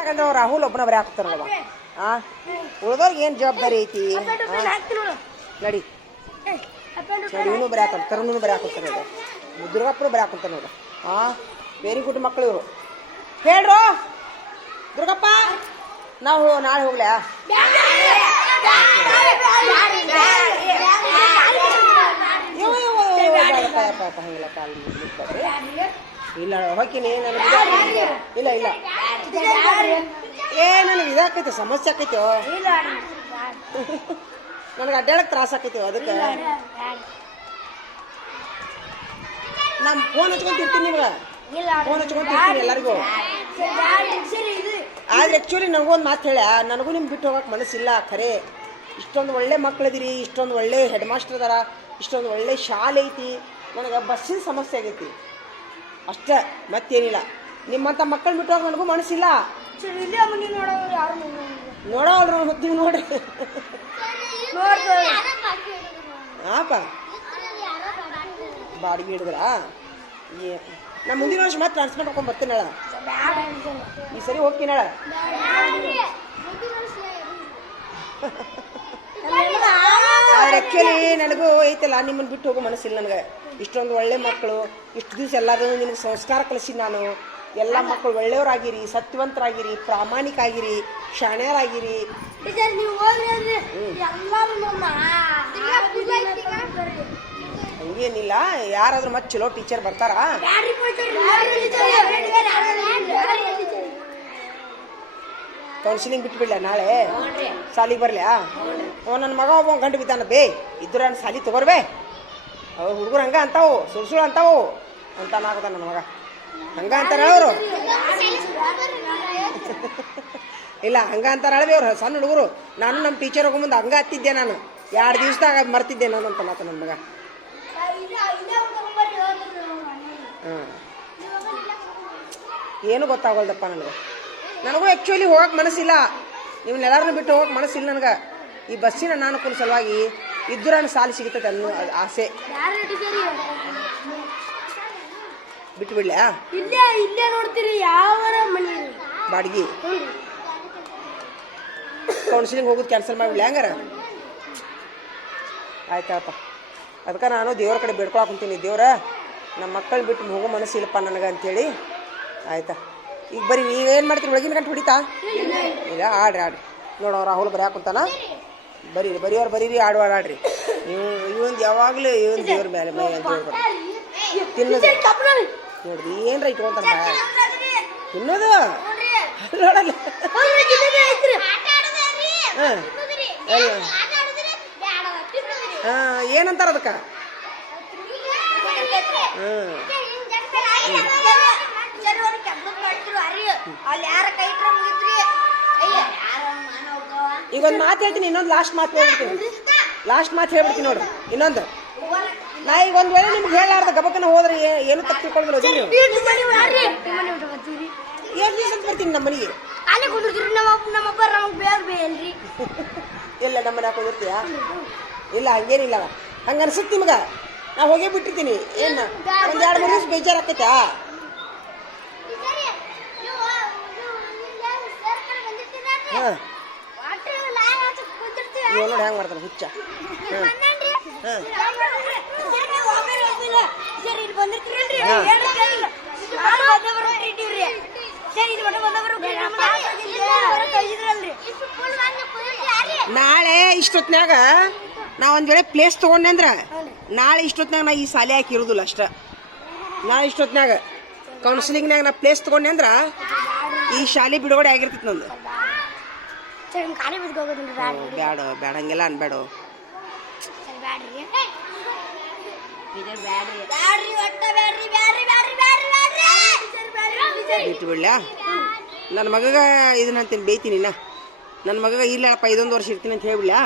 ಯಾಕಂದ್ರೆ ರಾಹುಲ್ ಒಬ್ಬನ ಬರೀ ಹಾಕ್ತಾರಲ್ವ ಉಳ್ದವ್ರಿಗೆ ಏನು ಜವಾಬ್ದಾರಿ ಐತಿ ನಡಿ ಇವನು ಬರೀ ಹಾಕೋದು ತರುಣನು ಬರೀ ಹಾಕೋತಾರೆ ನೋಡು ದುರ್ಗಪ್ಪನು ಬರೀ ಹಾಕೋತಾರೆ ನೋಡು ವೆರಿ ಗುಡ್ ಮಕ್ಕಳು ಇವರು ಹೇಳ್ರು ದುರ್ಗಪ್ಪ ನಾವು ನಾಳೆ ಹೋಗ್ಲಾ ಇಲ್ಲ ಹೋಗ್ತೀನಿ ನನಗೆ ಇಲ್ಲ ಇಲ್ಲ ನನಗೆ ಇದಾಕೈತೆ ಸಮಸ್ಯೆ ಆಕೈತೋ ನನಗೆ ಅಡ್ಡಾಡಕ್ಕೆ ತ್ರಾಸ ಆಕೈತೇವ ಅದಕ್ಕೆ ನಾನು ಫೋನ್ ಹಚ್ಕೊಂತಿರ್ತೀನಿ ನಿಮ್ಗೆ ಫೋನ್ ಹಚ್ಕೊಂತಿರ್ತೀನಿ ಎಲ್ಲರಿಗೂ ಆದ್ರೆ ಆ್ಯಕ್ಚುಲಿ ನನಗೊಂದು ಮಾತು ಹೇಳ ನನಗೂ ನಿಮ್ಗೆ ಬಿಟ್ಟು ಹೋಗಕ್ಕೆ ಮನಸ್ಸಿಲ್ಲ ಖರೆ ಇಷ್ಟೊಂದು ಒಳ್ಳೆ ಮಕ್ಕಳಿದಿರಿ ಇಷ್ಟೊಂದು ಒಳ್ಳೆ ಹೆಡ್ ಮಾಸ್ಟರ್ ಅದಾರ ಇಷ್ಟೊಂದು ಒಳ್ಳೆ ಶಾಲೆ ಐತಿ ನನಗೆ ಬಸ್ಸಿನ ಸಮಸ್ಯೆ ಆಗೈತಿ ಅಷ್ಟೇ ಮತ್ತೇನಿಲ್ಲ ನಿಮ್ಮಂಥ ಮಕ್ಕಳು ಬಿಟ್ಟು ಹೋಗಿ ನನಗೂ ಮನಸ್ಸಿಲ್ಲ ನೋಡೋಲ್ರ ಮತ್ತೆ ನೀವು ನೋಡ್ರಿ ಹಾಪ ಬಾಡಿಗೆ ಹಿಡಿದ್ರ ನಾ ಮುಂದಿನ ವರ್ಷ ಮತ್ತೆ ಟ್ರಾನ್ಸ್ಫರ್ ಮಾಡ್ಕೊಂಡು ಬರ್ತೀನಿ ಹೇಳ ಈ ಸರಿ ಹೋಗ್ತೀನಿ ಹೇಳ ಆದ್ರೆ ಆ್ಯಕ್ಚುಲಿ ನನಗೂ ಐತಲ್ಲ ನಿಮ್ಮನ್ನು ಬಿಟ್ಟು ಹೋಗೋ ಮನಸ್ಸಿಲ್ಲ ನನಗೆ ಇಷ್ಟೊಂದು ಒಳ್ಳೆ ಮಕ್ಕಳು ಇಷ್ಟು ದಿವಸ ಎಲ್ಲರೂ ನಿನಗೆ ಸಂಸ್ಕಾರ ಕಲಿಸಿ ನಾನು ಎಲ್ಲ ಮಕ್ಕಳು ಒಳ್ಳೆಯವರಾಗಿರಿ ಸತ್ಯವಂತರಾಗಿರಿ ಪ್ರಾಮಾಣಿಕ ಆಗಿರಿ ಶಾಣ್ಯರಾಗಿರಿ ಹಂಗೇನಿಲ್ಲ ಯಾರಾದ್ರೂ ಮತ್ತೆ ಚಲೋ ಟೀಚರ್ ಬರ್ತಾರ ಕೌನ್ಸಿಲಿಂಗ್ ಬಿಟ್ಬಿಡ್ಲ ನಾಳೆ ಸಾಲಿಗೆ ಬರ್ಲ್ಯಾ ನನ್ನ ಮಗ ಒಬ್ಬ ಗಂಟು ಬಿದ್ದಾನ ಬೇ ಇದ್ರ ಸಾಲಿ ತಗೋರ್ಬೇ ಅವು ಹುಡುಗರು ಹಂಗ ಅಂತಾವು ಸುಳ್ಳು ಅಂತಾವು ಅಂತ ನಾಗದ ನನ್ನ ಮಗ ಹಂಗ ಅಂತಾರ ಅವರು ಇಲ್ಲ ಹಂಗ ಅಂತಾರ ಅಳವಿ ಅವ್ರು ಸಣ್ಣ ಹುಡುಗರು ನಾನು ನಮ್ಮ ಟೀಚರ್ ಹೋಗೋ ಮುಂದೆ ಹಂಗ ಹತ್ತಿದ್ದೆ ನಾನು 2 ದಿವಸದಾಗ ಮರ್ತಿದ್ದೆ ನಾನು ಅಂತ ಮಾತು ನನ್ನ ಮಗ ಏನು ಗೊತ್ತಾಗೋಲ್ದಪ್ಪ ನನಗೂ ಆ್ಯಕ್ಚುಲಿ ಹೋಗಕ್ಕೆ ಮನಸ್ಸಿಲ್ಲ ನಿಮ್ಮನ್ನೆಲ್ಲರನ್ನೂ ಬಿಟ್ಟು ಹೋಗಕ್ಕೆ ಮನಸ್ಸಿಲ್ಲ ನನಗೆ ಈ ಬಸ್ಸಿನ ಅನಾನುಕೂಲ ಸಲುವಾಗಿ ಇದ್ರೂ ಸಾಲಿ ಸಿಗುತ್ತದೆ ಅನ್ನೋ ಆಸೆ ಬಿಟ್ಟು ಬಿಡ್ಲಾ ಇಲ್ಲೇ ನೋಡ್ತೀರಿ ಯಾವ ಬಾಡಿಗೆ ಕೌನ್ಸಿಲಿಂಗ್ ಹೋಗೋದು ಕ್ಯಾನ್ಸಲ್ ಮಾಡಿಬಿಡ್ಲಿ ಹಂಗಾರ ಆಯ್ತಪ್ಪ ಅದಕ್ಕೆ ನಾನು ದೇವ್ರ ಕಡೆ ಬೇಡ್ಕೊಳಕ್ಕೆ ಕುಂತೀನಿ ದೇವ್ರ ನಮ್ಮ ಮಕ್ಕಳು ಬಿಟ್ಟು ಹೋಗೋ ಮನಸ್ಸಿಲ್ಲಪ್ಪ ನನಗೆ ಅಂಥೇಳಿ ಆಯ್ತಾ ಈಗ ಬರೀ ನೀವೇನು ಮಾಡ್ತೀರಿ ಒಳಗಿನ ಗಂಟು ಹೊಡಿತಾ ಇಲ್ಲ ಆಡ್ರಿ ನೋಡೋ ರಾಹುಲ್ ಬರೀ ಹಾಕುಂತಾನ ಬರೀವ್ರು ಬರೀರಿ ಆಡ್ರಿ ನೀವು ಇವೊಂದು ಯಾವಾಗಲೂ ಇವೊಂದು ದೇವ್ರ ಮೇಲೆ ಮೈ ಅಂತ ಹೇಳ್ಬಿಟ್ಟು ತಿನ್ನೋದು ನೋಡ್ರಿ ಏನ್ರ ಇಟ್ಕೊಂತಾನ ತಿನ್ನೋದು ನೋಡಲ್ಲ ಏನಂತಾರ ಅದಕ್ಕೆ ಈಗ ಒಂದು ಮಾತು ಹೇಳ್ತೀನಿ ಇನ್ನೊಂದು ಲಾಸ್ಟ್ ಮಾತು ಹೇಳ್ಬಿಡ್ತೀನಿ ನೋಡ್ರಿ ಇನ್ನೊಂದು ನಾ ಈಗ ಒಂದು ವೇಳೆ ನಿಮ್ಗೆ ಹೇಳಾರ್ದ ಗಬಕನ ಹೋದ್ರೆ ಏನು ತಪ್ಪು ತಿಳ್ಕೊಳ್ಳೋದಿಲ್ಲ ನೀವು ಎಷ್ಟು ದಿವಸ ಅಂತ ಬರ್ತೀನಿ ನಮ್ಮ ಮನೆಗೆ ಎಲ್ಲ ನಮ್ಮ ಮನೆ ಕುಂದಿರ್ತೀಯಾ ಇಲ್ಲ ಹಂಗೇನಿಲ್ಲ ಹಂಗೆ ಅನ್ಸುತ್ತೆ ನಿಮ್ಗೆ ನಾ ಹೋಗೇ ಬಿಟ್ಟಿರ್ತೀನಿ ಏನು ಒಂದು 2-3 ದಿವಸ ಬೇಜಾರಾಕೈತಾ ಹಾಂ ನೀವು ನೋಡಿ ಹೆಂಗೆ ಮಾಡ್ತಾನೆ ಹುಚ್ಚ ನಾಳೆ ಇಷ್ಟೊತ್ನಾಗ ನಾ ಒಂದು ವೇಳೆ ಪ್ಲೇಸ್ ತೊಗೊಂಡೆ ಅಂದ್ರೆ ನಾಳೆ ಇಷ್ಟೊತ್ನಾಗ ನಾ ಈ ಸಾಲಿ ಹಾಕಿ ಇರೋದಿಲ್ಲ ಅಷ್ಟ ನಾಳೆ ಇಷ್ಟೊತ್ನಾಗ ಕೌನ್ಸಿಲಿಂಗ್ನಾಗ ನಾ ಪ್ಲೇಸ್ ತೊಗೊಂಡೆ ಅಂದ್ರೆ ಈ ಶಾಲೆ ಬಿಡುಗಡೆ ಆಗಿರ್ತೈತಿ ನಂದು ಬ್ಯಾಡ ಹಂಗೆಲ್ಲ ಅನ್ಬೇಡ ಬಿಟ್ಟು ಬಿಡ್ಲಾ ನನ್ನ ಮಗಗ ಇದನ್ನ ಅಂತೀನಿ ಬೈತೀನಿ ನನ್ನ ಮಗಗ ಇಲ್ಲಪ್ಪ 1 ವರ್ಷ ಇರ್ತೀನಿ ಅಂತ ಹೇಳ್ಬಿಡ್ಲಾ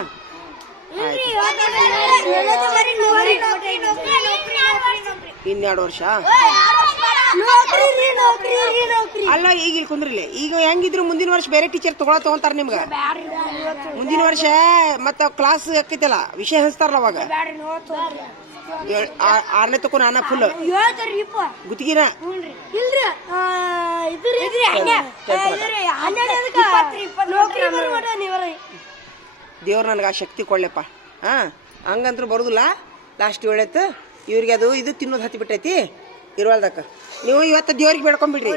ಇನ್ನೆರಡು ವರ್ಷ ಅಲ್ಲ ಈಗ ಇಲ್ಲಿ ಕುಂದ್ರಿಲ್ಲ ಈಗ ಹೆಂಗಿದ್ರು ಮುಂದಿನ ವರ್ಷ ಬೇರೆ ಟೀಚರ್ ತಗೊಂತಾರ ನಿಮ್ಗ ಮುಂದಿನ ವರ್ಷ ಮತ್ತ ಕ್ಲಾಸ್ ಆಕೈತಲ್ಲ ವಿಷಯ ಹಂಚ್ತಾರಲ್ಲ ಅವಾಗ 6ನೇ ತಕೋ ನಾನ ಫುಲ್ ಗುತ್ತಿಗಿನ ದೇವ್ರು ನನಗೆ ಆ ಶಕ್ತಿ ಕೊಡ್ಲಪ್ಪ. ಹಾಂ, ಹಂಗಂತೂ ಬರೋದಿಲ್ಲ. ಲಾಸ್ಟ್ ಹೇಳೈತೆ ಇವ್ರಿಗೆ ಅದು ಇದು ತಿನ್ನೋದು ಹತ್ತಿ ಬಿಟ್ಟೈತಿ ಇರುವಲ್ದಕ್ಕೆ. ನೀವು ಇವತ್ತು ದೇವ್ರಿಗೆ ಬೇಡ್ಕೊಂಬಿಡ್ರಿ.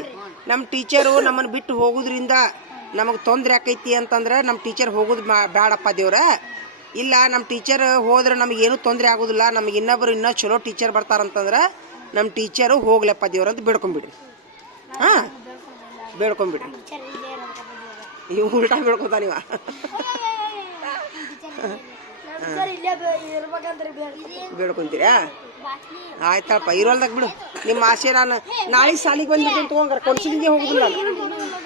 ನಮ್ಮ ಟೀಚರು ನಮ್ಮನ್ನು ಬಿಟ್ಟು ಹೋಗೋದ್ರಿಂದ ನಮಗೆ ತೊಂದರೆ ಆಕೈತಿ ಅಂತಂದ್ರೆ ನಮ್ಮ ಟೀಚರ್ ಹೋಗೋದು ಬೇಡಪ್ಪ ದೇವ್ರ. ಇಲ್ಲ ನಮ್ಮ ಟೀಚರ್ ಹೋದ್ರೆ ನಮಗೇನು ತೊಂದರೆ ಆಗೋದಿಲ್ಲ, ನಮಗೆ ಇನ್ನೊಬ್ಬರು ಇನ್ನೂ ಚಲೋ ಟೀಚರ್ ಬರ್ತಾರಂತಂದ್ರೆ ನಮ್ಮ ಟೀಚರು ಹೋಗ್ಲಪ್ಪ ದೇವ್ರ ಅಂತ ಬೇಡ್ಕೊಂಬಿಡ್ರಿ. ಹಾಂ, ಬೇಡ್ಕೊಂಬಿಡ್ರಿ. ಇವು ಉಲ್ಟಾ ಬೇಡ್ಕೊತಾನಿವ. ಬೇಡ್ಕೊಂತೀರಾ? ಆಯ್ತಪ್ಪ, ಇರೋಲ್ದಾಗ ಬಿಡು ನಿಮ್ಮ ಆಸೆ. ನಾನು ನಾಳೆ ಸಾಲಿಗೆ ಬಂದ್ಬಿಟ್ಟು ತೊಗೊಂಡ್ರೆ ಕೌನ್ಸಿಲಿಂಗಿಗೆ ಹೋಗುದಿಲ್ಲ.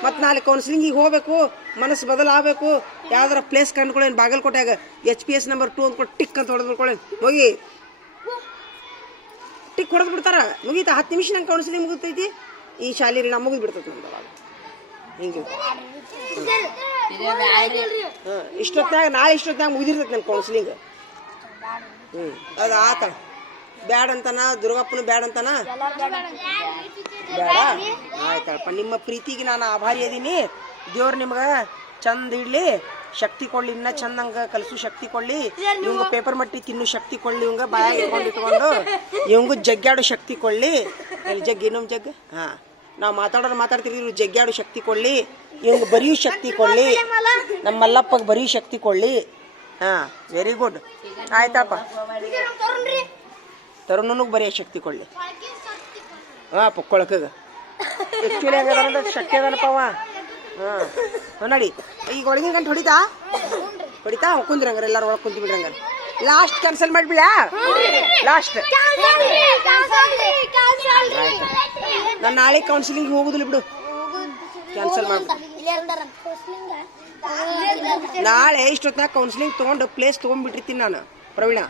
ಮತ್ತು ನಾಳೆ ಕೌನ್ಸಿಲಿಂಗಿಗೆ ಹೋಗ್ಬೇಕು, ಮನಸ್ಸು ಬದಲಾಗಬೇಕು. ಯಾವ್ದಾರ ಪ್ಲೇಸ್ ಕಂಡುಕೊಳ್ಳೇನು ಬಾಗಲಕೋಟೆಯಾಗ HPS ನಂಬರ್ 2 ಅಂದ್ಕೊಂಡು ಟಿಕ್ ಅಂತ ಹೊಡೆದು ಬಿಡ್ಕೊಳ್ಳೇನು, ಹೋಗಿ ಟಿಕ್ ಹೊಡೆದು ಬಿಡ್ತಾರ. ಮುಗೀತಾ 10 ನಿಮಿಷ ನಂಗೆ ಕೌನ್ಸಿಲಿಂಗ್ ಮುಗಿತೈತಿ. ಈ ಶಾಲೆ ನಾ ಮುಗಿದು ಬಿಡ್ತೈತಿ ನಮ್ದು ಅವಾಗ. ಹಿಂಗೆ ಇಷ್ಟೊತ್ತಾಗ ನಾಳೆ ಇಷ್ಟೊತ್ತಾಗ ಮುಗಿದಿರ್ತೈತಿ ನನ್ನ ಕೌನ್ಸಿಲಿಂಗ್. ಅದು ಆತ ಬ್ಯಾಡ ಅಂತಾನ, ದುರ್ಗಪ್ಪನ ಬ್ಯಾಡ ಅಂತಾನ. ಬೇಡ, ಆಯ್ತಪ್ಪ. ನಿಮ್ಮ ಪ್ರೀತಿಗೆ ನಾನು ಆಭಾರಿ ಅದೀನಿ. ದೇವ್ರು ನಿಮ್ಗೆ ಚಂದ ಇಡ್ಲಿ, ಶಕ್ತಿ ಕೊಡ್ಲಿ, ಇನ್ನ ಚಂದಂಗ ಕಲಿಸು ಶಕ್ತಿ ಕೊಡ್ಲಿ. ಇವಂಗ ಪೇಪರ್ ಮಟ್ಟಿ ತಿನ್ನು ಶಕ್ತಿ ಕೊಡ್ಲಿ, ಇವಂಗ ಬಾಯಾಗ ಇಟ್ಕೊಂಡು ಇವಂಗೂ ಜಗ್ಗಾಡು ಶಕ್ತಿ ಕೊಡ್ಲಿ. ಇಲ್ಲಿ ಜಗ್ ಇನ್ನೊಂದು ಜಗ್. ಹಾಂ, ನಾವು ಮಾತಾಡ್ತಿರ್ತೀವಿ. ಜಗ್ಗಾಡು ಶಕ್ತಿ ಕೊಡ್ಲಿ, ಇವಂಗ ಬರೆಯೋ ಶಕ್ತಿ ಕೊಡ್ಲಿ, ನಮ್ಮ ಮಲ್ಲಪ್ಪಗೆ ಬರೆಯೋ ಶಕ್ತಿ ಕೊಡ್ಲಿ. ಹಾಂ, ವೆರಿ ಗುಡ್. ಆಯ್ತಪ್ಪ. ತರುಣನಿಗೆ ಬರೆಯೋ ಶಕ್ತಿ ಕೊಡ್ಲಿ. ಹಾಂ, ಪೊಕ್ಕೊಳಕಗ ಆ್ಯಕ್ಚುಲಿ ಹೆಂಗದ ಶಕ್ತಿ ಅದನಪ್ಪ ಅವ. ಹಾಂ, ನೋಡಿ ಈಗ ಒಳಗಿನ ಗಂಟು ಹೊಡಿತಾ ಕುಂದ್ರಿ ಹಂಗಾರೆ. ಎಲ್ಲರೂ ಒಳಗೆ ಕುಂತು ಬಿಡ್ರಿ ಹಂಗಾರೆ. Last cancel ಮಾಡಿಬಿಡ. ಲಾಸ್ಟ್ ನಾನು ನಾಳೆ ಕೌನ್ಸಿಲಿಂಗ್ ಹೋಗುದಿಲ್ಲ ಬಿಡು, ಕ್ಯಾನ್ಸಲ್ ಮಾಡ್ಬಿಡು. ನಾಳೆ ಇಷ್ಟೊತ್ತಿನಾಗ ಕೌನ್ಸಿಲಿಂಗ್ ತೊಗೊಂಡು ಪ್ಲೇಸ್ ತೊಗೊಂಡ್ಬಿಟ್ಟಿರ್ತೀನಿ ನಾನು ಪ್ರವೀಣ.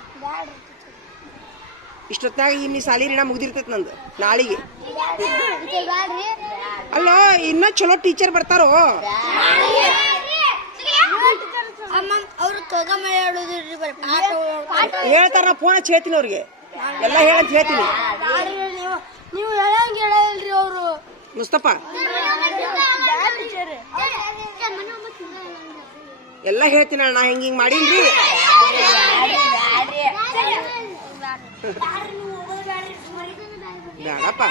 ಇಷ್ಟೊತ್ತಿನಾಗ ಇನ್ನು ಸಾಲಿ ಋಣ ಮುಗ್ದಿರ್ತೈತಿ ನಂದು ನಾಳೆಗೆ. ಅಲ್ಲೋ, ಇನ್ನೂ ಚಲೋ ಟೀಚರ್ ಬರ್ತಾರೋ. ಹೇಳ್ತಾರ, ನಾ ಫೋನ್ ಹಚ್ಚಿ ಹೇಳ್ತೀನಿ ಅವ್ರಿಗೆ, ಎಲ್ಲ ಹೇಳಂತ ಹೇಳ್ತೀನಿ. ನೀವು ಹೇಳಂಗ ಹೇಳಲ್ರಿ ಅವರು. ಮುಸ್ತಫ ಎಲ್ಲ ಹೇಳ್ತೀನಿ, ನಾ ಹಿಂಗೆ ಮಾಡೀನ್ರಿ. ಬೇಡಪ್ಪ,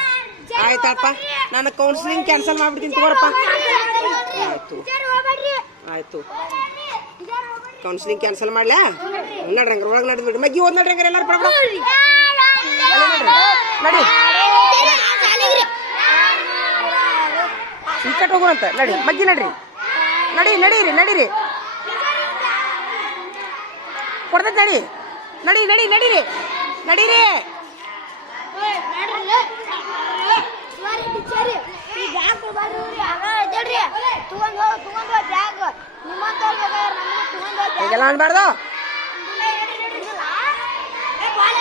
ಆಯ್ತಪ್ಪ. ನಾನು ಕೌನ್ಸಿಲಿಂಗ್ ಕ್ಯಾನ್ಸಲ್ ಮಾಡ್ಬಿಡ್ತೀನಿ ತಗೋರಪ್ಪ. ಆಯ್ತು ಆಯ್ತು, ಕೌನ್ಸಿಲಿಂಗ್ ಕ್ಯಾನ್ಸಲ್ ಮಾಡ್ಲಾ? ನಡ್ರಿ ಹಂಗಾರೆ ಒಳಗೆ ನಡೆದು ಬಿಡ್ರಿ. ಮಗ್ಗಿ ಹೋದ್ ನಡ್ರಿ ಹಂಗಾರೆ ಎಲ್ಲರೂ ಪ್ರಭು ನಡಿ. ಈ ಕಟ್ ಹೋಗುವಂತ ನಡಿ. ಮಗ್ಗಿ ನಡ್ರಿ, ನಡೀರಿ. ಕೊಡ್ತೈತಿ ನಡಿ. ನಡೀರಿ. ಹೀಗೆಲ್ಲ ಅನ್ಬಾರ್ದು.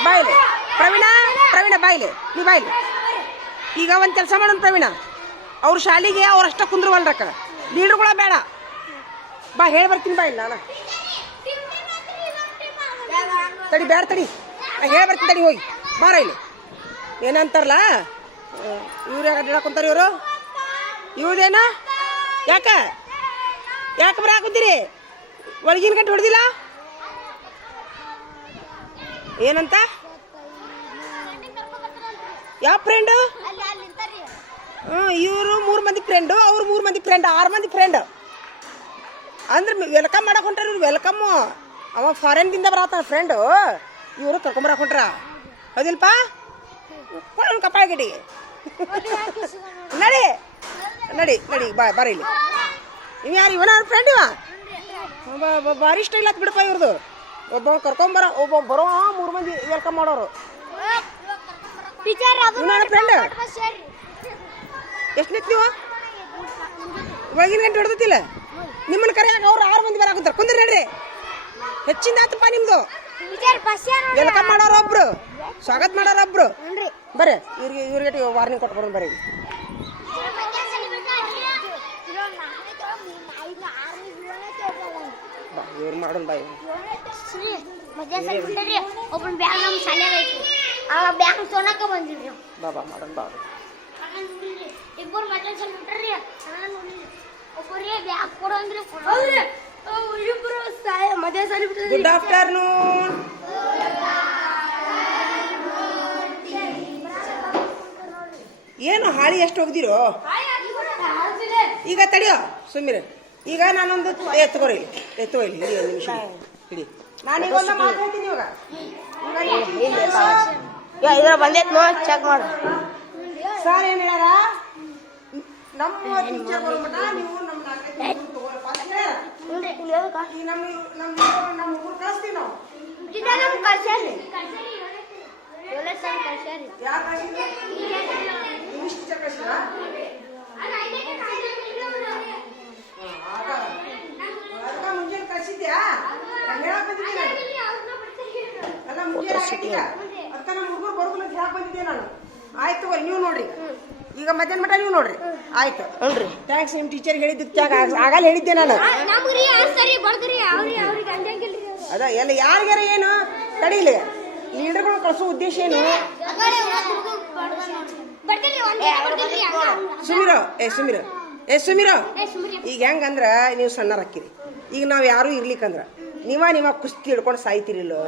ಬಾಯ್ಲಿ ಪ್ರವೀಣ ಬಾಯ್ಲಿ, ನೀ ಬಾಯ್ಲಿ. ಈಗ ಒಂದು ಕೆಲಸ ಮಾಡೋಣ ಪ್ರವೀಣ, ಅವ್ರ ಶಾಲೆಗೆ ಅವ್ರಷ್ಟ ಕುಂದ್ರವಲ್ರಕ್ಕ, ಲೀಡ್ರುಗಳ ಬೇಡ. ಬಾ ಹೇಳಿ ಬರ್ತೀನಿ. ಬಾ ಇಲ್ಲ ನಾನು ತಡಿ, ಬೇಡ ತಡಿ, ಹೇಳಿ ಬರ್ತೀನಿ ತಡಿ. ಹೋಗಿ ಬಾರ ಇಲ್ಲಿ. ಏನಂತಾರಲ್ಲ, ಇವ್ರು ಯಾಕೆ ಅಡ್ಡಾಡಕೊಂತಾರ? ಇವ್ರದೇನ ಯಾಕೆ ಬರಾಕುತ್ತೀರಿ? ಒಳಗಿನ ಗಂಟೆ ಹೊಡೆದಿಲ್ಲ ಏನಂತ? ಯಾವ ಫ್ರೆಂಡು? ಇವರು 3 ಮಂದಿ ಫ್ರೆಂಡು, ಅವ್ರು 3 ಮಂದಿ ಫ್ರೆಂಡ್, 6 ಮಂದಿ ಫ್ರೆಂಡ್. ಅಂದ್ರೆ ವೆಲ್ಕಮ್ ಮಾಡಕ್ ಹೊಂಟಾರ ಇವ್ರು. ವೆಲ್ಕಮ್. ಅವ ಫಾರಿನ್ದಿಂದ ಬರತ್ತಾನ ಫ್ರೆಂಡು, ಇವರು ಕರ್ಕೊಂಬರಕ್ ಹೊಂಟ್ರ. ಹೌದಿಲ್ಪ? ಕಪಾಳ ಗಿಟಿಗೆ ನಡಿ. ಬಾರ ಇಲ್ಲಿ. ಇವ್ ಯಾರು? ಇವನ ಫ್ರೆಂಡ್. ಇವ ಭಾರಿ ಇಷ್ಟ ಇಲ್ಲ ಬಿಡಪ್ಪ ಇವ್ರದ್ದು. ಒಬ್ಬ ಕರ್ಕೊಂಬರ, ಒಬ್ಬ ಬರೋ 3 ಮಂದಿ ವೆಲ್ಕಮ್ ಮಾಡೋರು. ಫ್ರೆಂಡ್ ಎಷ್ಟು ನೀವು ಒಳಗಿನ ಗಂಟೆ ಹೊಡೆದಿಲ್ಲ? ನಿಮ್ಮನ್ನ ಕರೆಯಾಗ ಅವ್ರು 6 ಮಂದಿ ಬರಾಕುಂತಾರ. ಕುಂದ್ರಿ ನಡ್ರಿ. ಹೆಚ್ಚಿಂದ ಆತಪ್ಪ ನಿಮ್ದು. ವೆಲ್ಕಮ್ ಮಾಡೋರು ಒಬ್ರು, ಸ್ವಾಗತ ಮಾಡೋರು ಒಬ್ರು. ಬರ್ರಿ, ಇವ್ರಿಗೆ ವಾರ್ನಿಂಗ್ ಕೊಟ್ಟು ಬರೋಣ. ಬರ್ರಿ, ಇವ್ರು ಮಾಡೋಣ. ಬಾಯ್ ಒಬ್ಬನ ಬ್ಯಾಗ್ ನಮ್ಮ ಶಾಲೆಗೆ ಐತಿ, ಆ ಬ್ಯಾಗ್ ತೊಗೊಳಕ ಬಂದಿದ್ರಿ. ಬಾಬಾ ಮಾಡೋಣ. ಬಾ ಇಬ್ಬರು ಮಜಾ ಚಲ್ ಬಿಟ್ರಿ. ಒಬ್ಬರಿಗೆ ಬ್ಯಾಗ್ ಕೊಡು ಅಂದ್ರೆ ಮದುವೆ ಸಾಲಿ ಗುಡ್ ಆಫ್ಟರ್ನೂನ್. ಏನು ಹಾಳಿ ಎಷ್ಟು ಹೋಗ್ದಿರೋ ಈಗ ತಡಿಯೋ ಸುಮ್ಮಿರ. ಈಗ ನಾನೊಂದು ಎತ್ಕೋರಿ ಎತ್ತೋ ಇಲ್ಲಿ ಹಿಡಿ ಒಂದು ನಿಮಿಷ ಹಿಡಿ. ನಾನೀಗ ಒಂದು ಮಾತು ಹೇಳ್ತೀನಿ ಇವಾಗ. ಇದ್ರ ಬಂದೈತ್ ನೋ ಚೆಕ್ ಮಾಡು. ಸರ್ ಏನ್ ಹೇಳ್ಯಾರ, ನಮ್ಮ ಟೀಚರ್ ಬರ್ಮಟ ನೀವು ನಮ್ಮ ನಾಲ್ಕೈದು ತಗೋರಪ್ಪ ಅಂತ ಹೇಳ್ಯಾರ. ಈಗ ನಮ್ಮ ಊರು ಕಳಿಸ್ತೀವಿ ನಾವು. ಯಾರು ಕಳಿಸಿದ್ರು? ಇಂಗ್ಲಿಷ್ ಟೀಚರ್ ಕಳಿಸಿದ್ರಾ? ಅದಕ್ಕ ಮುಂಜಾನೆ ಕಳಿಸಿದ್ಯಾ? ಹೇಳಕ್ ಬಂದಿದ್ದೆ ನಾನು. ಅಲ್ಲ ಮುಂಜಾನೆ ಆಗಿದ್ದಿಲ್ಲ, ಅದಕ್ಕ ನಮ್ಮ ಹುಡುಗರು ಬರೋದಿಲ್ಲ ಅಂತ ಹೇಳಕ್ ಬಂದಿದ್ದೆ ನಾನು. ಆಯ್ತು ನೀವು ನೋಡ್ರಿ, ಈಗ ಮಧ್ಯಾಹ್ನ ಮಟ ನೀವು ನೋಡ್ರಿ. ಆಯ್ತು ನೋಡ್ರಿ, ಥ್ಯಾಂಕ್ಸ್. ನಿಮ್ಮ ಟೀಚರ್ ಹೇಳಿದ್ದಕ್ಕೆ ಆಗಲ್ಲ ಹೇಳಿದ್ದೆ ನಾನು. ಅದ ಎಲ್ಲ ಯಾರಿಗಾರ ಏನು ತಡೀಲಿ, ಲೀಡರ್ಗಳು ಕಳಿಸೋ ಉದ್ದೇಶ ಏನು? ಸುಮಿರೋ ಸುಮಿರೋ ಈಗ ಹೆಂಗಂದ್ರ ನೀವು ಸಣ್ಣರ ಹಾಕಿರಿ. ಈಗ ನಾವು ಯಾರು ಇರ್ಲಿಕ್ಕಂದ್ರ ನೀವ ಕುಸ್ತಿ ಹಿಡ್ಕೊಂಡು ಸಾಯ್ತಿರಿಲ್ಲೋ.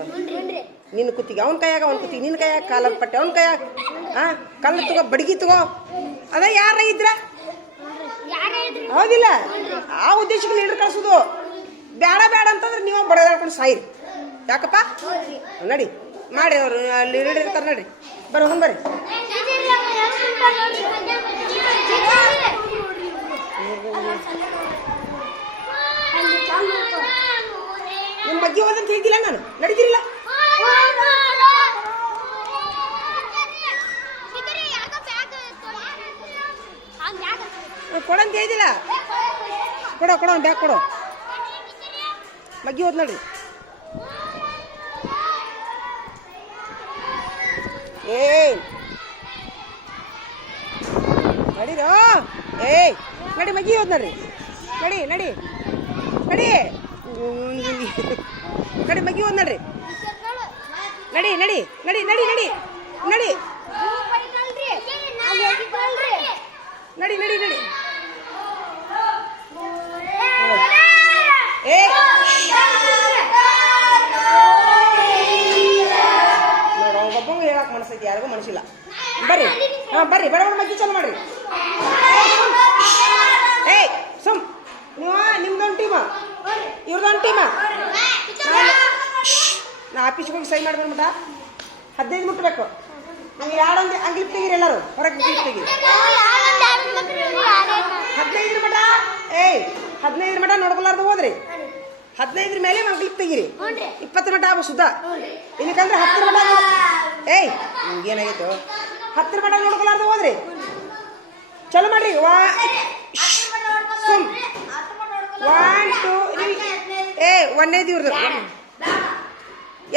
ನಿನ್ನ ಕುತ್ತಿಗೆ ಅವನ ಕೈಯಾಗ, ಅವನ ಕುತ್ತಿಗೆ ನಿನ್ನ ಕೈಯಾಗ, ಕಾಲದ ಪಟ್ಟೆ ಅವನ ಕೈಯಾಗ, ಕಲ್ಲು ತಗೋ, ಬಡಗಿ ತಗೋ, ಅದ ಯಾರ ಇದ್ರ ಹೌದಿಲ್ಲ? ಆ ಉದ್ದೇಶಕ್ಕೆ ಲೀಡರ್ ಕಳ್ಸೋದು. ಬೇಡ ಬೇಡ ಅಂತಂದ್ರೆ ನೀವು ಬಡದಾಡ್ಕೊಂಡು ಸಾಯಿರಿ. ಯಾಕಪ್ಪ ನಡಿ ಮಾಡಿ, ಅವ್ರು ಲೀಡರ್ ಇರ್ತಾರೆ ನಡ್ರಿ. ಬರ್ರಿ ಹೋಗಿ ಬರ್ರಿ. ನಿಮ್ಮ ಬಗ್ಗೆ ಹೋದಂತ ಹೇಳ್ತಿಲ್ಲ ನಾನು, ನಡೀತಿರಿಲ್ಲ. ಕೊಡಂತ ಹೇಳಿದಿಲ್ಲ, ಕೊಡೋ ಬ್ಯಾಗ್ ಕೊಡೋ. ಮಗ್ಗಿ ಹೋದ್ ನೋಡ್ರಿ. ಏಯ್ ನಡೀರೋ, ಏಯ್ ನಡಿ, ಮಗ್ಗಿ ಹೋದ್ ನೋಡ್ರಿ. ನಡಿ ನಡಿ ನಡಿ ನಡಿ, ಮಗ್ಗಿ ಹೋದ್ ನೋಡ್ರಿ. ನಡಿ ನಡಿ ನಡಿ ನಡಿ ನಡಿ ನಡಿ ನಡಿ ನಡಿ ನಡಿ. ಏ ನೋಡ, ಒಬ್ಬಂಗೆ ಹೇಳಕ್ ಮನಸ್ಸೈತಿ, ಯಾರಿಗೂ ಮನಸ್ಸಿಲ್ಲ. ಬರ್ರಿ ಬರ್ರಿ, ಬಡ ಮಗ್ಗಿ ಚಾಲು ಮಾಡ್ರಿ. ಏಯ್ ಸುಮ್, ನೀವು ನಿಮ್ದೊಂದು ಟೀಮ, ಇವ್ರದೊಂದು ಟೀಮ. ನಾ ಆಫೀಸ್ಗೆ ಹೋಗಿ ಸೈ ಮಾಡ್ಬೇಡ. 15 ಮುಟ್ಟಬೇಕು. ನೀವು ಯಾರೊಂದು ಅಂಗ್ಲಿಪ್ ತೆಗೀರಿ, ಎಲ್ಲರೂ ಹೊರಗೆ ತೆಗೀರಿ. 15 ಮಟ. ಏಯ್ 15 ಮಟ ನೋಡ್ಕೊಲಾರ್ದು ಹೋದ್ರಿ. 15 ಮೇಲೆ ಅಂಗ್ಲಿಪ್ ತೆಗೀರಿ. 20 ಮಟ ಆಗೋ ಸುದ್ದ. ಇಲ್ಲಿಕಂದ್ರೆ 10 ಮಟ. ಏಯ್ ಏನಾಗೈತು? 10 ಮಟ ನೋಡ್ಕೊಲಾರ್ದು ಹೋದ್ರಿ. ಚಲೋ ಮಾಡ್ರಿ. ಸುಮ್ 1 2 ಒಂದೇದು ಇವ್ರದ್ದು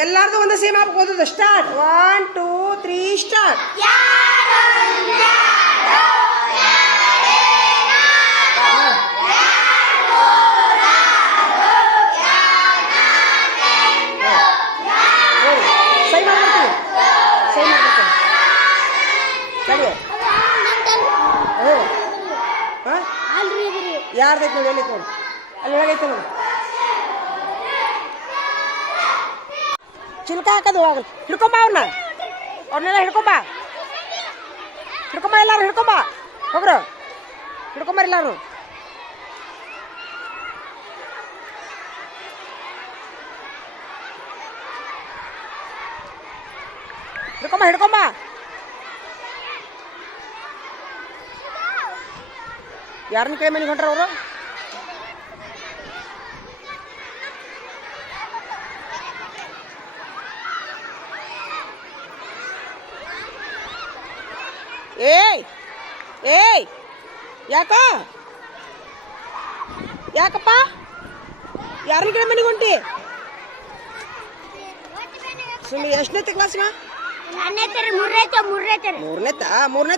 ಎಲ್ಲಾರ್ದು ಒಂದು ಸೇಮ್ ಆಗಿ ಓದೋದು. ಸ್ಟಾರ್ಟ್. 1 2 3 ಸ್ಟಾರ್ಟ್. ಸೈ ಮಾಡ್ಬೇಕು, ಸೈ ಮಾಡ್ಬೇಕು. ಸರಿ, ಯಾರ್ದೈತೆ ನೋಡಿ, ಎಲ್ಲೈತೆ ನೋಡಿ, ಅಲ್ಲಿ ಒಳಗೈತೆ ನೋಡಿ. ಚಿಲ್ಕ ಹಾಕೋದು ಹೋಗಲ್ಲ. ಹಿಡ್ಕೊಂಬ ಅವ್ರನ್ನೆಲ್ಲ ಹಿಡ್ಕೊಂಬ ಎಲ್ಲಾರು ಹಿಡ್ಕೊಂಬ ಹೋಗ್ರು, ಹಿಡ್ಕೊಂಬರಿ ಎಲ್ಲಾರು. ಹಿಡ್ಕೊಂಬ ಯಾರನ್ನ ಕೈ ಮನೆಗೆ ಹೊಂಟ್ರ ಅವರು? ಏಯ್ ಯಾಕಪ್ಪ ಯಾರನ್ನ ಕಡೆ ಮನೆಗೆ ಹೊಂಟಿ? ಸುಮ್ಮನೆ ಎಷ್ಟನೇತ ಕ್ಲಾಸ್? ಮೂರನೇತ.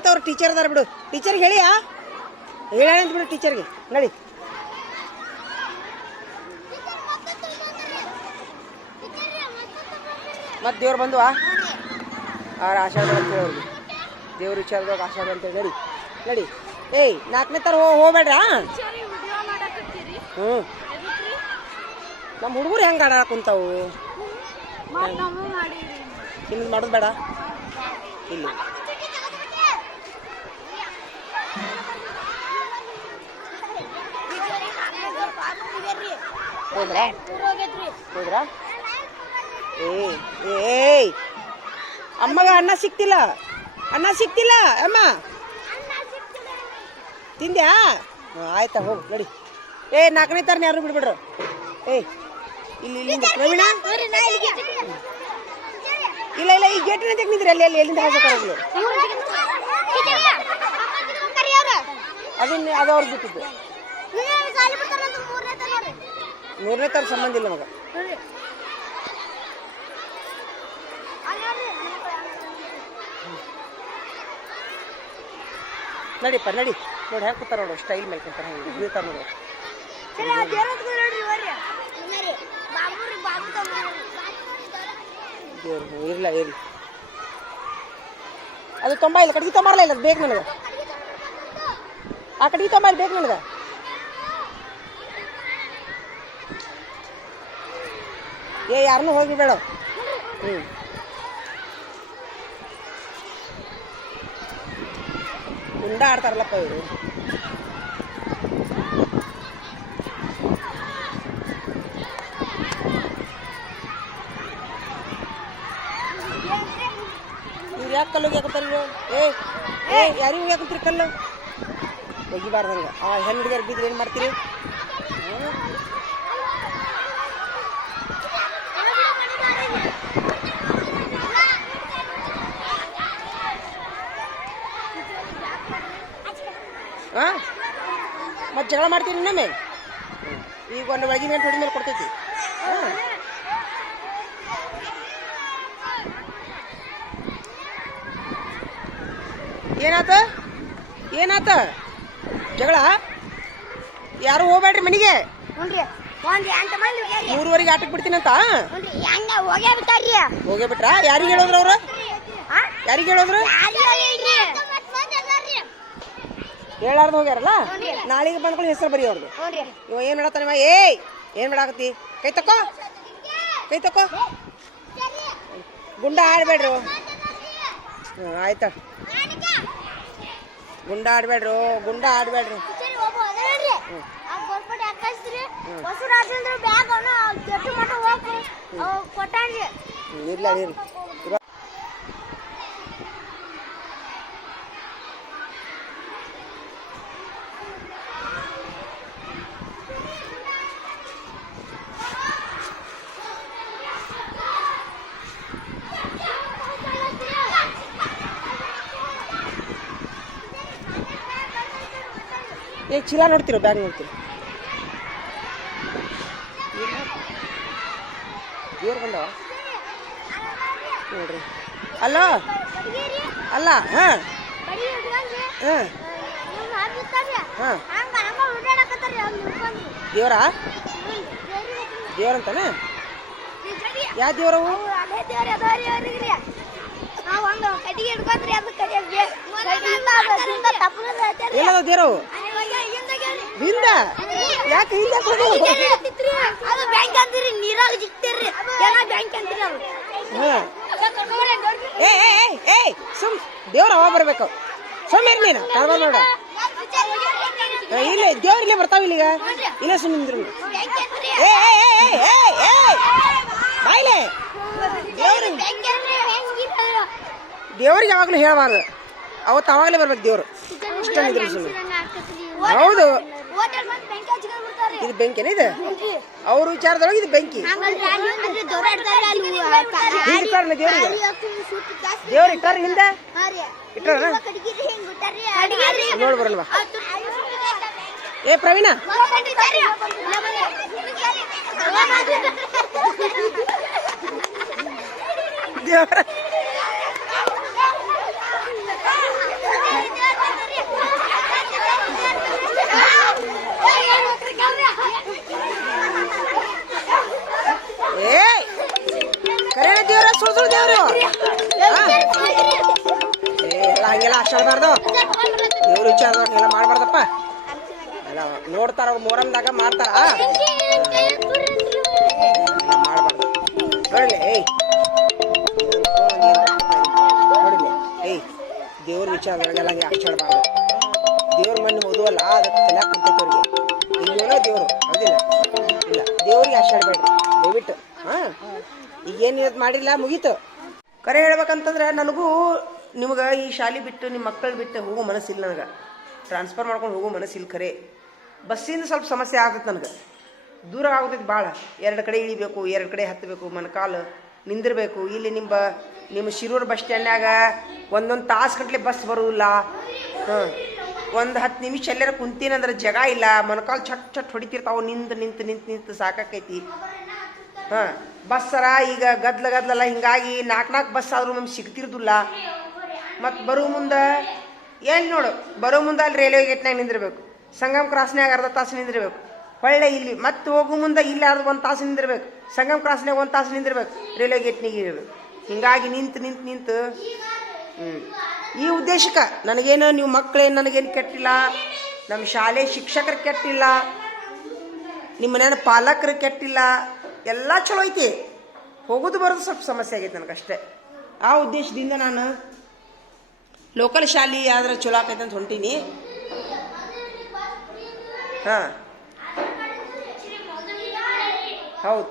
ಅವ್ರ ಟೀಚರ್ ಅದಾರ ಬಿಡು. ಟೀಚರ್ಗೆ ಹೇಳಿಯಾ? ಹೇಳಂತ ಬಿಡು ಟೀಚರ್ಗೆ. ನಡಿ. ಮತ್ತೆ ದೇವ್ರು ಬಂದ್ವಾ? ಅವ್ರ ಆಶೀರ್ವಾದ ಅಂತ ಹೇಳಿ, ದೇವ್ರ ವಿಚಾರದಾಗ ಆಶೀರ್ವಾದ ಅಂತ ನಡಿ ನಡಿ. ಏಯ್ 4ನೇ ತರ ಹೋಗ್ಬೇಡ್ರಾ? ನಮ್ಮ ಹುಡುಗರು ಹೆಂಗೆ ಆಡ ಕುಂತಾವು ಇನ್ನೊಂದು ಮಾಡೋದು ಬೇಡ ಇಲ್ಲಿ ಹೋದ್ರಾ ಹೋದ್ರಾ ಏಯ್ ಅಮ್ಮಗ ಅನ್ನ ಸಿಕ್ತಿಲ್ಲ ಅಮ್ಮ ತಿಂದ್ಯಾ ಆಯ್ತಾ ಹೋಗು ನಡಿ ನಾಲ್ಕನೇ ತಾರನ ಯಾರು ಬಿಡ್ಬಿಡ್ರು ಇಲ್ಲಿ ಇಲ್ಲಿಂದ ಪ್ರವೀಣ ಇಲ್ಲ ಈ ಗೇಟಿನ ತೆಗ್ನಿದ್ರಿ ಅಲ್ಲಿ ಎಲ್ಲಿಂದ ಹಾಕೋದು ಅದು ಅವ್ರಿಗೆ ಬಿಟ್ಟಿದ್ದು ಮೂರನೇ ತರ ಸಂಬಂಧ ಇಲ್ಲ ನಮಗ ನಡಿಪ್ಪ ನಡಿ ನೋಡಿ ಹೆಂಗೆ ಕೂತಾರ ನೋಡು ಸ್ಟೈಲ್ ಮೇಲೆ ಕೂತಾರ ಹಂಗೆ ಬೀಳ್ತಾರ ನೋಡು ಇರ್ಲಿ ಅದು ತೊಂಬ ಇಲ್ಲ ಕಡೆಗೆ ತೊಂಬರಲ್ಲ ಇಲ್ಲ ಬೇಕು ನನಗೆ ಆ ಕಡೆಗೆ ತೊಂಬ ಇಲ್ಲ ಬೇಕು ನನಗೆ ಯಾರನ್ನೂ ಹೋಗಿಬೇಡ ಗುಂಡ ಆಡ್ತಾರಲ್ಲಪ್ಪ ಇವರು ಇವ್ರು ಯಾಕೆ ಕಲ್ಲು ಹೋಗ್ಯಾಕತ್ತಾರ ಇವರು ಯಾರಿಗೆ ಹೋಗ್ಯಾಕತ್ತೀರಿ ಕಲ್ಲು ಒಗಿಬಾರ್ದಂಗ ಆ ಹೆಣ್ಣು ಹುಡುಗರು ಬಿದ್ರೆ ಏನು ಮಾಡ್ತೀರಿ ಮತ್ತೆ ಜಗಳ ಮಾಡ್ತೀನಿ ನಮ್ಮೆ ಈಗ ಒಂದು ಒಳಗಿನ ಗಂಟೆ ಹೊಡಿ ಮೇಲೆ ಕೊಡ್ತೈತಿ ಏನಾತ ಜಗಳ ಯಾರು ಹೋಗ್ಬೇಡ್ರಿ ಮನೆಗೆ 3:30ಗೆ ಆಟಕ್ಕೆ ಬಿಡ್ತೀನಂತ ಹೋಗೇ ಬಿಟ್ರ ಯಾರಿಗೆ ಹೇಳೋದ್ರು ಅವ್ರು ಹೇಳಾರ್ದು ಹೋಗ್ಯಾರಲ್ಲ ನಾಳೆಗೆ ಬಂದ್ಕೊಂಡು ಹೆಸರು ಬರೀ ಅವ್ರದ್ದು ಇವ ಏನ್ ಮಾಡತ್ತಾನ ಏನ್ ಮಾಡಾಕತ್ತಿ ಕೈ ತಕೋ ಗುಂಡ ಆಡ್ಬೇಡ್ರು ಆಯ್ತಾ ಗುಂಡ ಆಡ್ಬೇಡ್ರು ಇರ್ಲ ಚೀಲ ನೋಡ್ತಿರೋ ಬ್ಯಾಗ್ ನೋಡ್ತೀರಿ ದೇವ್ರು ಬಂದವ ನೋಡ್ರಿ ಅಲ್ಲ ದೇವ್ರಂತಾನ ಯಾವ ದೇವ್ರವು ಎಲ್ಲದ ದೇವ್ರವು ಹಿಂದ ಯಾಕೆ ನೀರಾಗ ಸಿಗ್ತೀರಿ ಸುಮ್ ದೇವ್ರ ಅವ ಬರ್ಬೇಕು ಸುಮ್ಮನೆ ನೀನು ಕಾರವಾರ ನೋಡ ಇಲ್ಲ ದೇವ್ರ ಇಲ್ಲೇ ಬರ್ತಾವ ಇಲ್ಲಿಗ ಇಲ್ಲ ಸುಮ್ಮನೆ ಬಾಯ್ಲೆ ದೇವ್ರಿಗೆ ಯಾವಾಗಲೂ ಹೇಳಬಾರ್ದು ಅವತ್ತು ಅವಾಗಲೇ ಬರ್ಬೇಕು ದೇವ್ರು ಇಷ್ಟ ಹೌದು ಇದು ಬೆಂಕಿನ ಇದು ಅವ್ರ ವಿಚಾರದೊಳಗೆ ಇದು ಬೆಂಕಿ ದೇವ್ರ ಇಟ್ಟಾರ ಹಿಂದೆ ಇಟ್ಟಾರ ನೋಡ್ ಬರಲ್ವಾ ಪ್ರವೀಣ ದೇವರ ಕರೆ ದೇವ್ರ ಸುಳ್ಳು ದೇವ್ರು ಹಂಗೆಲ್ಲ ಆಡಬಾರ್ದು ದೇವ್ರ ವಿಚಾರದವ್ರನ್ನೆಲ್ಲ ಮಾಡ್ಬಾರ್ದಪ್ಪ ಎಲ್ಲ ನೋಡ್ತಾರ ಅವ್ರು ಮೊಹರಂದಾಗ ಮಾಡ್ತಾರ ವಿಚಾರದೊಳಗೆಲ್ಲ ಹಂಗೆ ಆಚಾಡಬಾರ್ದು. ದೇವ್ರ ಮನೆ ಓದುವಲ್ಲ ಅದಕ್ಕೆ ತಲೆಯಾಗ ಕುಂತೈತೆ ಅವ್ರಿಗೆ. ಇಲ್ಲೇನೋ ದೇವರು ಹೌದಿಲ್ಲ, ಇಲ್ಲ ದೇವ್ರಿಗೆ ಆಚಾಡಬೇಡ್ರಿ ದಯವಿಟ್ಟು. ಹಾಂ, ಈಗೇನು ಇವತ್ತು ಮಾಡಿಲ್ಲ ಮುಗೀತು. ಕರೆ ಹೇಳ್ಬೇಕಂತಂದ್ರೆ ನನಗೂ ನಿಮ್ಗೆ ಈ ಶಾಲೆ ಬಿಟ್ಟು ನಿಮ್ಮ ಮಕ್ಕಳು ಬಿಟ್ಟು ಹೋಗೋ ಮನಸ್ಸಿಲ್ಲ. ನನಗೆ ಟ್ರಾನ್ಸ್ಫರ್ ಮಾಡ್ಕೊಂಡು ಹೋಗೋ ಮನಸ್ಸಿಲ್ಲ. ಖರೆ ಬಸ್ಸಿಂದ ಸ್ವಲ್ಪ ಸಮಸ್ಯೆ ಆಗ್ತೈತೆ ನನಗೆ, ದೂರ ಆಗ್ತೈತಿ ಭಾಳ. 2 ಕಡೆ ಇಳಿಬೇಕು, 2 ಕಡೆ ಹತ್ತಬೇಕು, ಮೊಣಕಾಲು ನಿಂದಿರಬೇಕು. ಇಲ್ಲಿ ನಿಮ್ಮ ಶಿರೂರು ಬಸ್ ಸ್ಟ್ಯಾಂಡ್ನಾಗ ಒಂದೊಂದು ತಾಸು ಗಂಟ್ಲೆ ಬಸ್ ಬರೋದಿಲ್ಲ. ಹಾಂ, ಒಂದು 10 ನಿಮಿಷ ಎಲ್ಲಾರ ಕುಂತೀನಂದ್ರೆ ಜಾಗ ಇಲ್ಲ, ಮೊಣಕಾಲು ಚಟ್ ಹೊಡಿತಿರ್ತಾವೆ. ನಿಂತು ಸಾಕಾಕೈತಿ. ಹಾಂ, ಬಸ್ಸರ ಈಗ ಗದ್ಲಲ್ಲ, ಹಿಂಗಾಗಿ 4 ಬಸ್ ಆದರೂ ನಮ್ಗೆ ಸಿಗ್ತಿರ್ದಿಲ್ಲ. ಮತ್ತು ಬರೋ ಮುಂದೆ ಎಲ್ಲಿ ನೋಡು, ಬರೋ ಮುಂದೆ ಅಲ್ಲಿ ರೈಲ್ವೆ ಗೇಟ್ನಾಗ ನಿಂದಿರ್ಬೇಕು, ಸಂಗಮ್ ಕ್ರಾಸ್ನಾಗ ಅರ್ಧ ತಾಸು ನಿಂದಿರ್ಬೇಕು, ಹೊಳ್ಳೆ ಇಲ್ಲಿ ಮತ್ತೆ ಹೋಗೋ ಮುಂದೆ ಇಲ್ಲಿ 1 ತಾಸು ನಿಂದಿರ್ಬೇಕು, ಸಂಗಮ್ ಕ್ರಾಸ್ನಾಗ 1 ತಾಸು ನಿಂದಿರ್ಬೇಕು, ರೈಲ್ವೆ ಗೇಟ್ನಾಗ ಇರಬೇಕು. ಹಿಂಗಾಗಿ ನಿಂತು ಈ ಉದ್ದೇಶಕ್ಕೆ ನನಗೇನು ನೀವು ಮಕ್ಕಳೇನು ನನಗೇನು ಕೆಟ್ಟಿಲ್ಲ, ನಮ್ಮ ಶಾಲೆ ಶಿಕ್ಷಕರು ಕೆಟ್ಟಿಲ್ಲ, ನಿಮ್ಮ ಮನೆಯ ಪಾಲಕರು ಕೆಟ್ಟಿಲ್ಲ, ಎಲ್ಲ ಚಲೋ ಐತಿ. ಹೋಗೋದು ಬರೋದು ಸ್ವಲ್ಪ ಸಮಸ್ಯೆ ಆಗೈತೆ ನನಗಷ್ಟೇ. ಆ ಉದ್ದೇಶದಿಂದ ನಾನು ಲೋಕಲ್ ಶಾಲೆ ಆದ್ರೆ ಚಲೋ ಆಕೈತೆ ಅಂತ ಹೊಂಟೀನಿ. ಹಾಂ, ಹೌದು.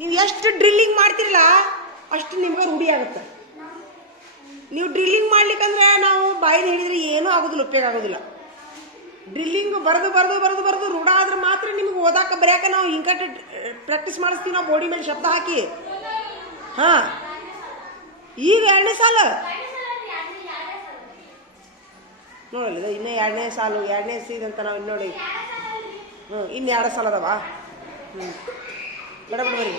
ನೀವು ಎಷ್ಟು ಡ್ರಿಲ್ಲಿಂಗ್ ಮಾಡ್ತಿರಲ್ಲ ಅಷ್ಟು ನಿಮ್ಗೆ ರೂಢಿ ಆಗುತ್ತೆ. ನೀವು ಡ್ರಿಲ್ಲಿಂಗ್ ಮಾಡ್ಲಿಕ್ಕಂದ್ರೆ ನಾವು ಬಾಯಿನ ಹಿಡಿದ್ರೆ ಏನೂ ಆಗೋದಿಲ್ಲ, ಉಪಯೋಗ ಆಗೋದಿಲ್ಲ. ಡ್ರಿಲ್ಲಿಂಗ್ ಬರೆದು ರೂಢ ಆದ್ರೆ ಮಾತ್ರ ನಿಮ್ಗೆ ಓದಾಕ ಬರೆಯಾಕ ನಾವು ಹಿಂಕಟ್ಟು ಪ್ರಾಕ್ಟೀಸ್ ಮಾಡಿಸ್ತೀವಿ ನಾವು ಬೋಡಿ ಮೇಲೆ ಶಬ್ದ ಹಾಕಿ. ಹಾಂ, ಈಗ 2ನೇ ಸಾಲ ನೋಡಲ್ಲ, ಇನ್ನೂ 2ನೇ ಸಾಲು 2ನೇ ಸೀದಂತ ನಾವು ಇನ್ನು ನೋಡಿ. ಇನ್ನು 2 ಸಾಲ ಅದಾವ. ಬಡ ಬರಿ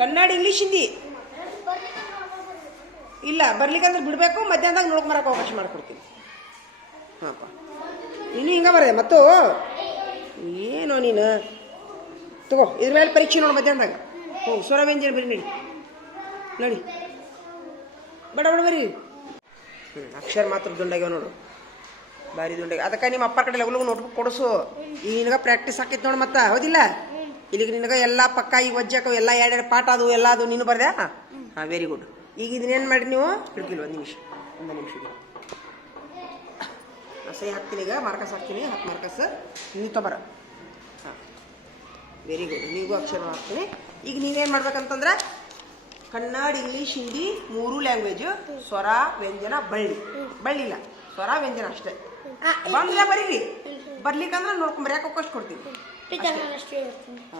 ಕನ್ನಡ, ಇಂಗ್ಲೀಷ್, ಹಿಂದಿ ಇಲ್ಲ ಬರ್ಲಿಕ್ಕಂದ್ರೆ ಬಿಡಬೇಕು. ಮಧ್ಯಾಹ್ನದಾಗ ನೋಡ್ಕೊಂಬರಕ್ಕೆ ಅವಕಾಶ ಮಾಡಿಕೊಡ್ತೀನಿ. ಹಾಂಪ್ಪ, ನೀನು ಹಿಂಗೆ ಬರದೆ ಮತ್ತು ಏನೋ ನೀನು ತಗೋ. ಇದ್ರ ಮೇಲೆ ಪರೀಕ್ಷೆ ನೋಡು ಮಧ್ಯಾಹ್ನದಾಗ. ಹೋಗಿ ಸ್ವರ ವ್ಯಂಜನ ಬರೀ ನೋಡಿ ಬಡ ಬರಿ. ಅಕ್ಷರ ಮಾತ್ರ ದುಂಡಾಗ್ಯಾವ ನೋಡು, ಭಾರಿ ದುಂಡಾಗ. ಅದಕ್ಕೆ ನಿಮ್ಮ ಅಪ್ಪ ಕಡೆ ಲಗು ನೋಟ್ಬುಕ್ ಕೊಡಿಸು. ಈಗ ನಿನಗೆ ಪ್ರಾಕ್ಟೀಸ್ ಆಕೈತೆ ನೋಡಿ ಮತ್ತೆ, ಹೌದಿಲ್ಲ? ಇಲ್ಲಿಗೆ ನಿನಗೆ ಎಲ್ಲ ಪಕ್ಕ ಈಗ ವಜ್ಜಾಕವು ಎಲ್ಲ 2 ಪಾಠ ಅದು ಎಲ್ಲ ಅದು ನೀನು ಬರ್ದೆ. ಹಾಂ, ವೆರಿ ಗುಡ್. ಈಗ ಇದನ್ನೇನು ಮಾಡಿ ನೀವು ಹಿಡ್ಕಿಲ್ಲ, ಒಂದು ನಿಮಿಷ ಸಹಿ ಹಾಕ್ತೀನಿ. ಈಗ ಮಾರ್ಕಸ್ ಹಾಕ್ತೀನಿ, 10 ಮಾರ್ಕಸ್ ನೀವು ತೊಬರ. ಹಾಂ, ವೆರಿ ಗುಡ್. ನೀವು ಅಕ್ಷರ ಹಾಕ್ತೀನಿ. ಈಗ ನೀವೇನು ಮಾಡ್ಬೇಕಂತಂದ್ರೆ ಕನ್ನಡ, ಇಂಗ್ಲೀಷ್, ಹಿಂದಿ 3 ಲ್ಯಾಂಗ್ವೇಜು, ಸ್ವರ ವ್ಯಂಜನ ಬಳ್ಳಿಲ್ಲ, ಸ್ವರ ವ್ಯಂಜನ ಅಷ್ಟೇ. ಬಂದ್ರೆ ಬರೀರಿ, ಬರ್ಲಿಕ್ಕಂದ್ರೆ ನೋಡ್ಕೊಂಬರ್ಯಾಕೆ ಅವಕಾಶ ಕೊಡ್ತೀನಿ.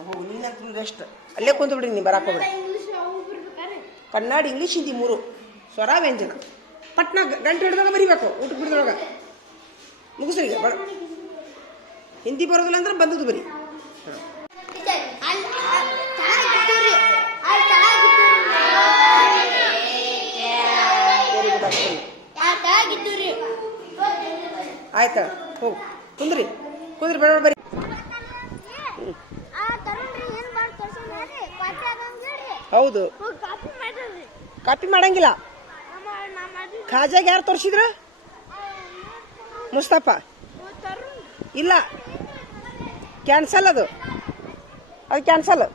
ಹೋಗು, ನೀನು ರೆಸ್ಟ್ ಅಲ್ಲೇ ಕುಂತು ಬಿಡ್ರಿ, ನೀವು ಬರಾಕ್ ಹೋಗ್ರಿ. ಕನ್ನಡ, ಇಂಗ್ಲೀಷ್, ಹಿಂದಿ 3 ಸ್ವರ ವ್ಯಂಜನ ಪಟ್ನ ಗಂಟೆ ಹಿಡಿದಾಗ ಬರೀಬೇಕು. ಊಟಕ್ಕೆ ಬಿಡಿದೊಳಗೆ ಮುಗಿಸ್ರಿ. ಈಗ ಬಡ ಹಿಂದಿ ಬರೋದಿಲ್ಲ ಅಂದ್ರೆ ಬಂದದ್ದು ಬರೀ. ಆಯ್ತಾ, ಹೋಗು ಕುಂದ್ರಿ ಬೇಡ ಬರೀ. ಹೌದು, ಕಾಪಿ ಮಾಡಂಗಿಲ್ಲ. ಖಾಜಾಗ ಯಾರು ತೋರಿಸಿದ್ರು? ಮುಸ್ತಫ ಇಲ್ಲ, ಕ್ಯಾನ್ಸಲ್ ಅದು ಕ್ಯಾನ್ಸಲ್.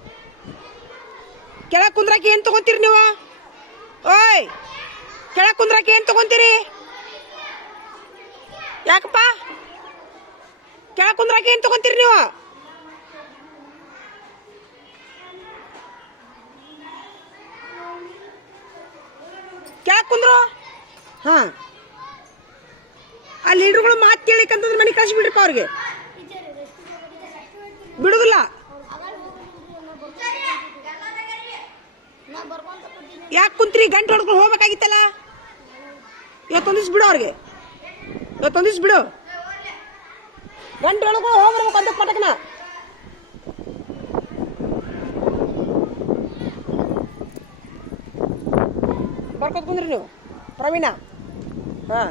ಕೆಳಗೆ ಕುಂದ್ರಾಕಿ ಏನು ತಗೊಂತೀರಿ ನೀವು? ಓಯ್, ಕೆಳಗೆ ಕುಂದ್ರಾಕಿ ಏನು ತಗೊಂತೀರಿ? ಯಾಕಪ್ಪ ಕೆಳಗೆ ಕುಂದ್ರಾಕಿ ಏನು ತಗೊಂತೀರಿ ನೀವು? ಕೆಳಗೆ ಕುಂದ್ರು. ಹಾಂ, ಆ ಲೀಡ್ರುಗಳು ಮಾತು ಕೇಳಿಕಂತಂದ್ರೆ ಮನೆ ಕಳಿಸಿ ಬಿಡ್ರಪ್ಪ. ಅವ್ರಿಗೆ ಬಿಡುದಿಲ್ಲ. ಯಾಕೆ ಕುಂತ್ರಿ? ಗಂಟು ಹೊಡ್ಕೊಂಡು ಹೋಗ್ಬೇಕಾಗಿತ್ತಲ್ಲ. ಇವತ್ತೊಂದು ದಿವ್ಸ ಬಿಡು, ಅವ್ರಿಗೆ ಇವತ್ತೊಂದು ದಿವ್ಸ ಬಿಡು. ಗಂಟು ಹೊಡ್ಕೊಂಡು ಹೋಗ್ಬರ್ಬೇಕು ಅಂತ ಪಟಕನ. ಬರ್ಕೋತ ಕುಂದ್ರಿ ನೀವು ಪ್ರವೀಣ. ಹಾಂ,